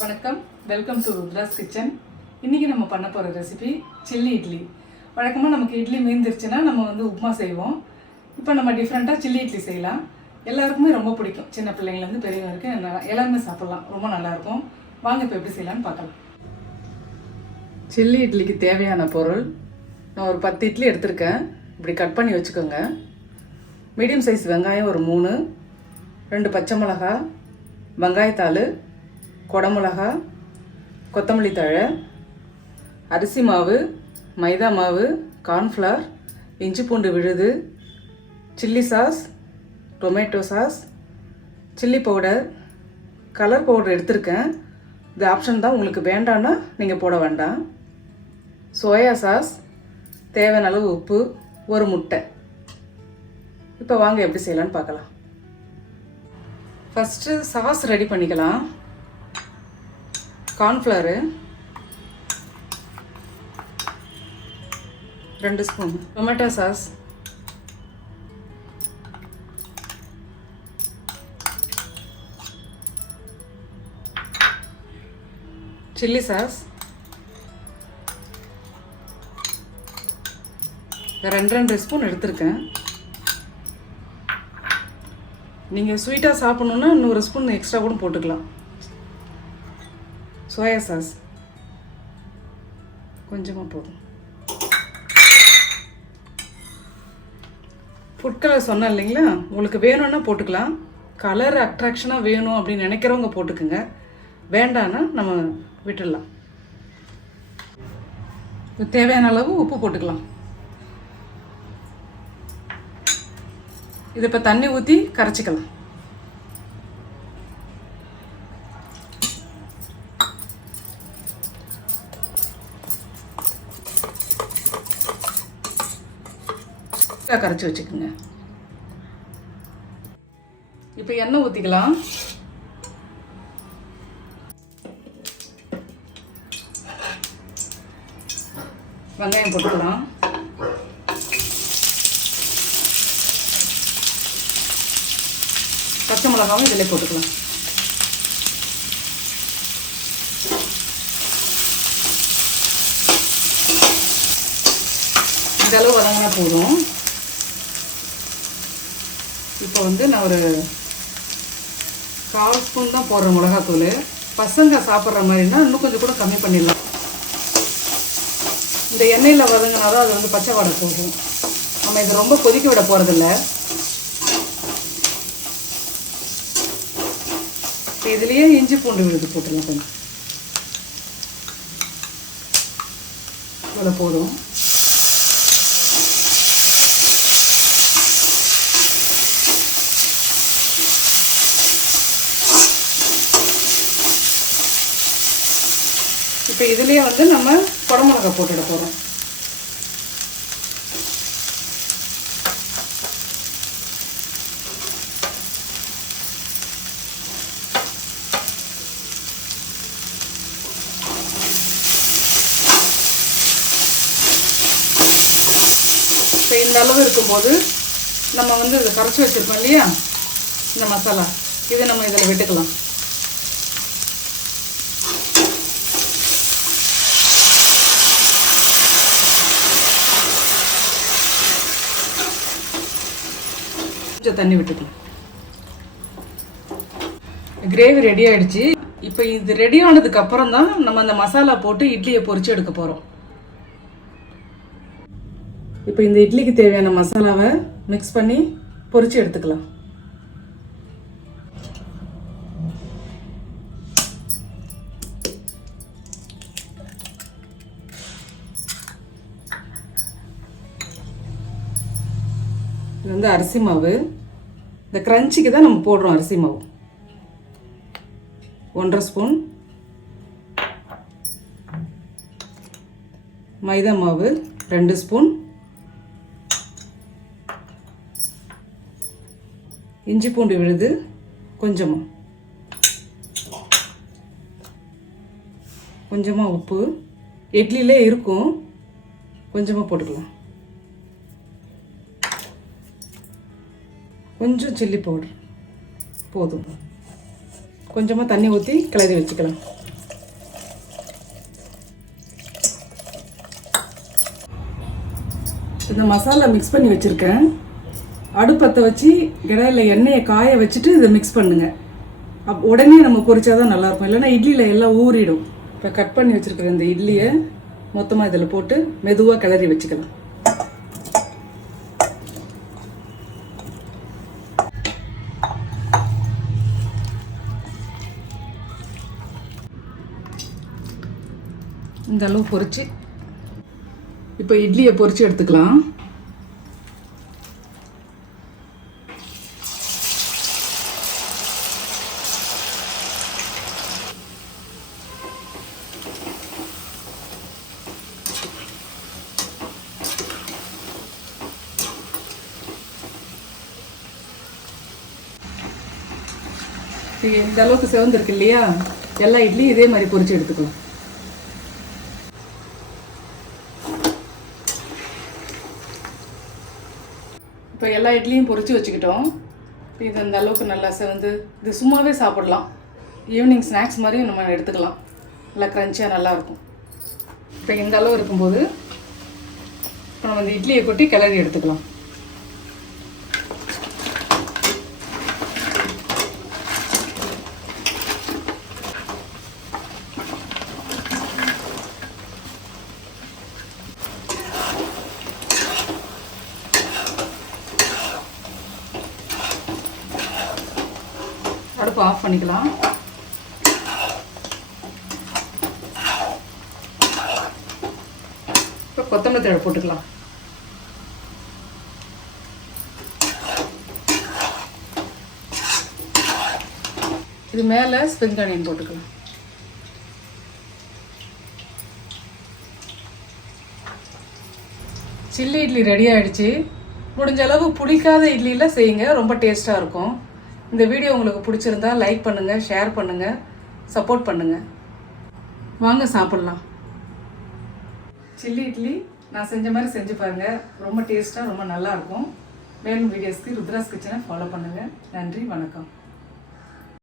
வணக்கம், welcome to Rudra's kitchen. இன்றைக்கி நம்ம பண்ண போகிற ரெசிபி சில்லி இட்லி. வழக்கமாக நமக்கு இட்லி மீந்துருச்சுன்னா நம்ம உப்புமா செய்வோம். இப்போ நம்ம டிஃப்ரெண்ட்டாக சில்லி இட்லி செய்யலாம். எல்லாருக்குமே ரொம்ப பிடிக்கும். சின்ன பிள்ளைங்கலேருந்து பெரியவங்க வரைக்கும் எல்லாருமே சாப்பிட்லாம். ரொம்ப நல்லாயிருக்கும். வாங்க இப்போ எப்படி செய்யலான்னு பார்க்கலாம். சில்லி இட்லிக்கு தேவையான பொருள், நான் ஒரு 10 இட்லி எடுத்திருக்கேன். இப்படி கட் பண்ணி வச்சுக்கோங்க. மீடியம் சைஸ் வெங்காயம் ஒரு 3, 2 பச்சை மிளகா, வெங்காயத்தாள், குடமிளகா, கொத்தமல்லி தழை, அரிசி மாவு, மைதா மாவு, கார்ன்ஃப்ளவர், இஞ்சி பூண்டு விழுது, chilli sauce, tomato sauce, chilli powder, colour powder எடுத்திருக்கேன். இது ஆப்ஷன் தான், உங்களுக்கு வேண்டான்னா நீங்கள் போட வேண்டாம். சோயா சாஸ், தேவையான அளவு உப்பு, ஒரு முட்டை. இப்போ வாங்க எப்படி செய்யலான்னு பார்க்கலாம். ஃபஸ்ட்டு சாஸ் ரெடி பண்ணிக்கலாம். Cornflour 2 spoon, tomato sauce, chilli sauce, 2 spoon எடுத்திருக்கேன். நீங்கள் ஸ்வீட்டாக சாப்பிட்ணுன்னா இன்னொரு ஸ்பூன் எக்ஸ்ட்ரா கூட போட்டுக்கலாம். சோயா சாஸ் கொஞ்சமாக போதும். ஃபுட் கலர் சொன்னேன் இல்லைங்களா, உங்களுக்கு வேணும்னா போட்டுக்கலாம். கலர் அட்ராக்ஷனாக வேணும் அப்படின்னு நினைக்கிறவங்க போட்டுக்குங்க. வேண்டான்னா நம்ம விட்டுடலாம். தேவையான அளவு உப்பு போட்டுக்கலாம். இது இப்போ தண்ணி ஊற்றி கரைச்சிக்கலாம். கரைச்சி வச்சுக்கோங்க. இப்போ எண்ணெய் ஊற்றிக்கலாம். வெங்காயம் போட்டுக்கலாம். பச்சை மிளகாவும் இதில் போட்டுக்கலாம். இந்த அளவு வதங்கினா போதும். இப்போ நான் ஒரு 1/4 ஸ்பூன் தான் போடுறேன் மிளகாத்தூள். பசங்க சாப்பிட்ற மாதிரினா இன்னும் கொஞ்சம் கூட கம்மி பண்ணிடலாம். இந்த எண்ணெயில் வதங்கினா தான் அது பச்சை வாடை போகும். நம்ம இதை ரொம்ப கொதிக்க விட போகிறதில்ல. இதுலேயே இஞ்சி பூண்டு விழுது போட்டுடலாம். கொஞ்சம் இவ்வளோ போதும். இப்போ இதுலேயே நம்ம குடமிளகா போட்டுட போகிறோம். இப்போ இந்த அளவு இருக்கும்போது நம்ம இதை கரைச்சி வச்சுருக்கோம் இல்லையா, இந்த மசாலா, இதை நம்ம இதில் விட்டுக்கலாம். கொஞ்சம் தண்ணி விட்டுக்கலாம். கிரேவி ரெடி ஆகிடுச்சு. இப்போ இது ரெடி ஆனதுக்கு அப்புறம் தான் நம்ம அந்த மசாலா போட்டு இட்லியை பொரிச்சு எடுக்க போகிறோம். இப்போ இந்த இட்லிக்கு தேவையான மசாலாவை மிக்ஸ் பண்ணி பொரிச்சு எடுத்துக்கலாம். இது அரிசி மாவு. இந்த கிரன்ச்சிக்கு தான் நம்ம போடுறோம் அரிசி மாவு. 1/2 ஸ்பூன் மைதா மாவு, 2 ஸ்பூன் இஞ்சி பூண்டு விழுது கொஞ்சமாக உப்பு, இட்லியிலே இருக்கும், கொஞ்சமாக போட்டுக்கலாம். கொஞ்சம் சில்லி பவுடர் போதும். கொஞ்சமாக தண்ணி ஊற்றி கிளறி வச்சுக்கலாம். இந்த மசாலா மிக்ஸ் பண்ணி வச்சுருக்கேன். அடுப்பத்தை வச்சு கடாயில் எண்ணெயை காய வச்சுட்டு இதை மிக்ஸ் பண்ணுங்க. உடனே நம்ம பொரிச்சாதான் நல்லாயிருக்கும், இல்லைன்னா இட்லியில் எல்லாம் ஊறிடும். இப்போ கட் பண்ணி வச்சுருக்கிற இந்த இட்லியை மொத்தமாக இதில் போட்டு மெதுவாக கிளறி வச்சுக்கலாம். இந்த அளவு பொரிச்சு இப்போ இட்லியை பொரிச்சு எடுத்துக்கலாம். இந்த அளவுக்கு சிவந்திருக்கு இல்லையா, எல்லா இட்லியும் இதே மாதிரி பொரிச்சு எடுத்துக்கலாம். இப்போ எல்லா இட்லியும் பொரிச்சு வச்சுக்கிட்டோம். இது இந்த அளவுக்கு நல்லா சிவந்து இது சும்மாவே சாப்பிடலாம். ஈவினிங் ஸ்நாக்ஸ் மாதிரியும் நம்ம எடுத்துக்கலாம். நல்லா க்ரன்ச்சியாக நல்லாயிருக்கும். இப்போ இந்த அளவு இருக்கும்போது இப்போ நம்ம இந்த இட்லியை கொட்டி கிளறி எடுத்துக்கலாம். அடுப்பு ஆஃப் பண்ணிக்கலாம். இப்போ கொத்தமல்லி தழை போட்டுக்கலாம். இது மேலே ஸ்ப்ரிங் ஆனியன் போட்டுக்கலாம். சில்லி இட்லி ரெடி ஆகிடுச்சு. முடிஞ்ச அளவு பிடிக்காத இட்லியில் செய்யுங்க, ரொம்ப டேஸ்ட்டாக இருக்கும். இந்த வீடியோ உங்களுக்கு பிடிச்சிருந்தா லைக் பண்ணுங்கள், ஷேர் பண்ணுங்கள், சப்போர்ட் பண்ணுங்கள். வாங்க சாப்பிட்லாம். சில்லி இட்லி நான் செஞ்ச மாதிரி செஞ்சு பாருங்கள், ரொம்ப டேஸ்ட்டாக ரொம்ப நல்லாயிருக்கும். மேலும் வீடியோஸ்க்கு ருத்ராஸ் கிச்சனை ஃபாலோ பண்ணுங்கள். நன்றி, வணக்கம்.